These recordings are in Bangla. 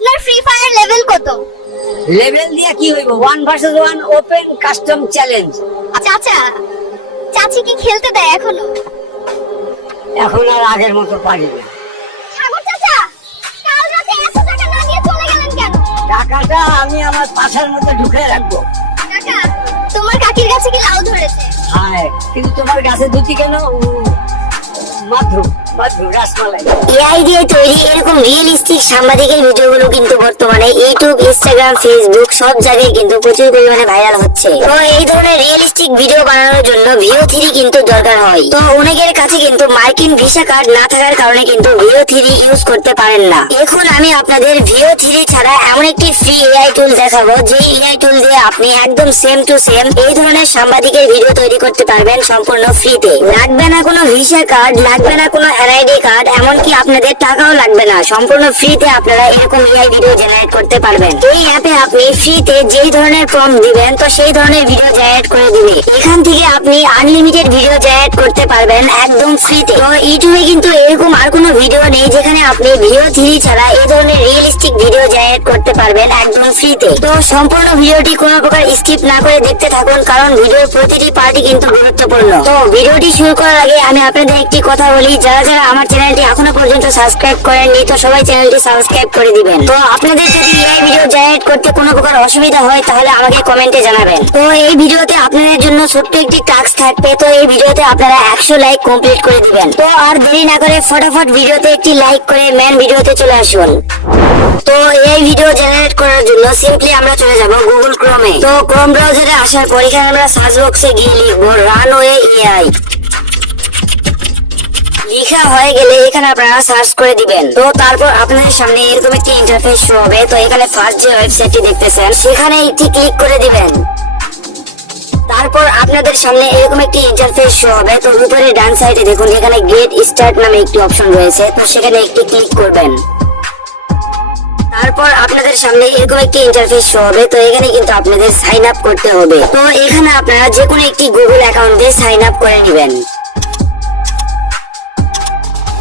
আপনার ফ্রি ফায়ার লেভেল কত? লেভেল দিয়ে কি হইব? 1 ভার্সেস 1 ওপেন কাস্টম চ্যালেঞ্জ। চাচা, চাচি কি খেলতে দেয় এখনো? এখন আর আগের মতো পারি না। সাগর চাচা, কাল রাতে এত টাকা না দিয়ে চলে গেলেন কেন? টাকাটা আমি আমার পাশার মধ্যে ঢুকে রাখবো। কাকা, তোমার কাকির কাছে কি লাউ ধরেছে? হ্যাঁ, কিন্তু তোমার গাছে দুটি কেন? মাধু মাধু রাসমালাই। এআই দিয়ে তৈরি এরকম রিয়েলিস্টিক সাংবাদিকের ভিডিওগুলো কিন্তু বর্তমানে ইউটিউব, ইনস্টাগ্রাম, ফেসবুক সব জায়গায় কিন্তু প্রচুর পরিমাণে ভাইরাল হচ্ছে। তো এই ধরনের রিয়েলিস্টিক ভিডিও বানানোর জন্য VO3 কিন্তু দরকার হয়। তো অনেকের কাছে কিন্তু মার্কিন ভিসা কার্ড না থাকার কারণে কিন্তু VO3 ইউজ করতে পারেন না। এখন আমি আপনাদের VO3 ছাড়া এমন একটি ফ্রি এআই টুল দেখাবো, যে এআই টুল দিয়ে আপনি একদম সেম টু সেম এই ধরনের সাংবাদিকের ভিডিও তৈরি করতে পারবেন সম্পূর্ণ ফ্রিতে। লাগবে না কোনো ভিসা কার্ড, লাগবে না কোনো NID কার্ড, এমনকি আপনাদের টাকাও লাগবে না। সম্পূর্ণ ফ্রিতে আপনারা এরকম এআই ভিডিও জেনারেট করতে পারবেন। এই অ্যাপে আপনি ফ্রিতে যেই ধরনের প্রম্পট দিবেন তো সেই ধরনের ভিডিও জেনারেট করে দিবে। এখান থেকে আপনি আনলিমিটেড ভিডিও জেনারেট করতে পারবেন একদম ফ্রিতে। তো ইউটিউবে কিন্তু এরকম আর কোনো ভিডিও নেই যেখানে আপনি VO3 ছাড়া এই ধরনের রিয়েলিস্টিক ভিডিও জেনারেট করতে পারবেন একদম ফ্রিতে। তো সম্পূর্ণ ভিডিওটি কোনো প্রকার স্কিপ না করে দেখতে থাকুন, কারণ ভিডিওর প্রতিটি পার্টি কিন্তু গুরুত্বপূর্ণ। তো ভিডিওটি শুরু করার আগে আমি আপনাদের একটি কথা বলি, যারা যারা আমার চ্যানেলটি এখনো পর্যন্ত সাবস্ক্রাইব করেননি তো সবাই চ্যানেলটি সাবস্ক্রাইব করে দিবেন। তো আপনাদের যদি এই ভিডিও জেনারেট করতে কোনো প্রকার অসুবিধা হয় তাহলে আমাকে কমেন্টে জানাবেন। তো এই ভিডিওতে আপনাদের জন্য ছোট্ট একটি টাস্ক থাকবে, তো এই ভিডিওতে আপনারা 100 লাইক কমপ্লিট করে দিবেন। তো আর দেরি না করে ফটাফট ভিডিওতে একটি লাইক করে মেন ভিডিওতে চলে আসুন। তো এই ভিডিও জেনারেট করার জন্য সিম্পলি আমরা চলে যাব গুগল ক্রোমে। তো ক্রোম ব্রাউজারে আসার পর এখানে আমরা সার্চ বক্সে গিয়ে লিখবো রানওয়ে এআই। লেখা হয়ে গেলে এখানে আপনারা সার্চ করে দিবেন। তো তারপর আপনাদের সামনে এরকম একটি ইন্টারফেস শো হবে। তো এখানে ফার্স্ট যে ওয়েবসাইটটি দেখতেছেন সেখানে একটি ক্লিক করে দিবেন। তারপর আপনাদের সামনে এরকম একটি ইন্টারফেস শো হবে। তো উপরে ডান সাইডে দেখুন এখানে গেট স্টার্ট নামে একটি অপশন রয়েছে, তো সেখানে একটি ক্লিক করবেন। তারপর আপনাদের সামনে এরকম একটি ইন্টারফেস শো হবে। তো এখানে কিন্তু আপনাদের সাইন আপ করতে হবে। তো এখানে আপনারা যে কোনো একটি গুগল অ্যাকাউন্টে সাইন আপ করে নেবেন।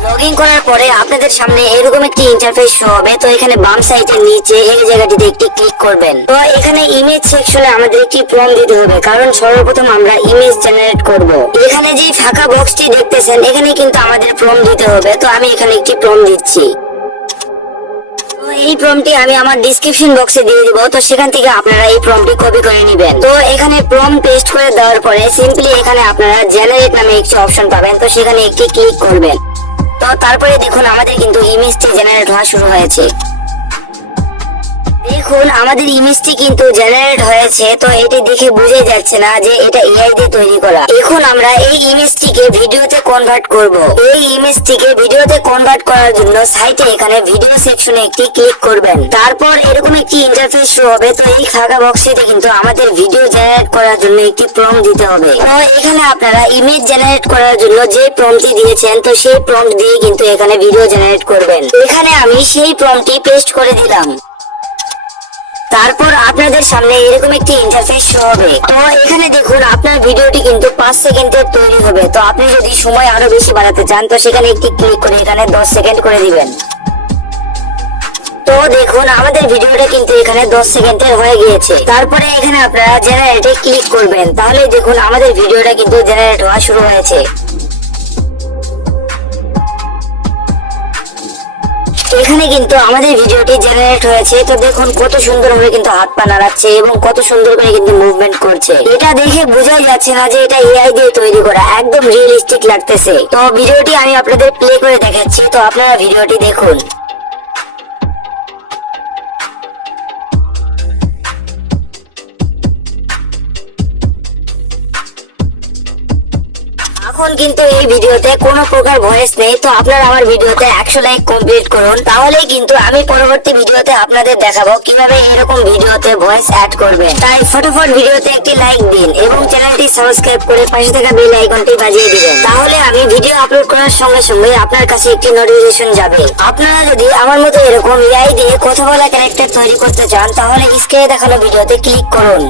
লগইন করার পরে আপনাদের সামনে এরকম একটি ইন্টারফেস শো হবে। তো এখানে বাম সাইডের নিচে এই জায়গাটিতে একটি ক্লিক করবেন। তো এখানে ইমেজ সেকশনে আমাদের একটি প্রম্পট দিতে হবে, কারণ সর্বপ্রথম আমরা ইমেজ জেনারেট করব। এখানে যে ফাঁকা বক্সটি দেখতেছেন এখানে কিন্তু আমাদের প্রম্পট দিতে হবে। তো আমি এখানে একটি প্রম্পট দিচ্ছি। এই প্রম্পটটি আমি আমার ডেসক্রিপশন বক্সে দিয়ে দিব, তো সেখান থেকে আপনারা এই প্রম্পটটি কপি করে নেবেন। তো এখানে প্রম্পট পেস্ট করে দেওয়ার পরে সিম্পলি এখানে আপনারা জেনারেট নামে একটি অপশন পাবেন। তো সেখানে একটি ক্লিক করবেন। তো তারপরে দেখুন আমাদের কিন্তু ইমেজটি জেনারেট হওয়া শুরু হয়েছে। দেখুন আমাদের ইমেজটি কিন্তু জেনারেট হয়েছে। তো এটি দেখে বুঝে যাচ্ছে না যে এটা এআই দিয়ে তৈরি করা। এখন আমরা এই ইমেজটিকে ভিডিওতে কনভার্ট করব। এই ইমেজটিকে ভিডিওতে কনভার্ট করার জন্য সাইটে এখানে ভিডিও সেকশনে একটি ক্লিক করবেন। তারপর এরকম একটি ইন্টারফেস শো হবে। তো এই ফাঁকা বক্সটিতে কিন্তু আমাদের ভিডিও জেনারেট করার জন্য একটি প্রম্পট দিতে হবে। তো এখানে আপনারা ইমেজ জেনারেট করার জন্য যে প্রম্পটটি দিয়েছেন তো সেই প্রম্পট দিয়ে কিন্তু এখানে ভিডিও জেনারেট করবেন। এখানে আমি সেই প্রম্পটটি পেস্ট করে দিলাম। তারপর আপনাদের সামনে এরকম একটি ইন্টারফেস শো হবে। তো এখানে দেখুন আপনার ভিডিওটি কিন্তু 5 সেকেন্ডের তৈরি হবে। তো আপনি যদি সময় আরো বেশি বাড়াতে চান তো সেখানে একটি ক্লিক করে এখানে 10 সেকেন্ড করে দিবেন। তো দেখুন আমাদের ভিডিওটা কিন্তু এখানে 10 সেকেন্ডের হয়ে গিয়েছে। তারপরে এখানে আপনারা জেনারেটে ক্লিক করবেন। তাহলে দেখুন আমাদের ভিডিওটা কিন্তু জেনারেট হওয়া শুরু হয়েছে। এখানে কিন্তু আমাদের ভিডিওটি জেনারেট হয়েছে। তো দেখুন কত সুন্দর ভাবে কিন্তু হাত পা নাড়াচ্ছে এবং কত সুন্দর করে কিন্তু মুভমেন্ট করছে। এটা দেখে বোঝাই যাচ্ছে না যে এটা এআই দিয়ে তৈরি করা, একদম রিয়েলিস্টিক লাগতেছে। তো ভিডিওটি আমি আপনাদের প্লে করে দেখাচ্ছি, তো আপনারা ভিডিওটি দেখুন। এখন কিন্তু এই ভিডিওতে কোনো প্রকার ভয়েস নেই। তো আপনারা আমার ভিডিওতে 100 লাইক কমপ্লিট করুন, তাহলেই কিন্তু আমি পরবর্তী ভিডিওতে আপনাদের দেখাবো কিভাবে এরকম ভিডিওতে ভয়েস অ্যাড করবেন। তাই ফটাফট ভিডিওতে একটি লাইক দিন এবং চ্যানেলটি সাবস্ক্রাইব করে পাশে থাকা বেল আইকনটি বাজিয়ে দিবেন। তাহলে আমি ভিডিও আপলোড করার সঙ্গে সঙ্গে আপনার কাছে একটি নোটিফিকেশন যাবে। আপনারা যদি আমার মতো এরকম এআই দিয়ে কথা বলা ক্যারেক্টার তৈরি করতে চান তাহলে স্ক্রিনে দেখানো ভিডিওতে ক্লিক করুন।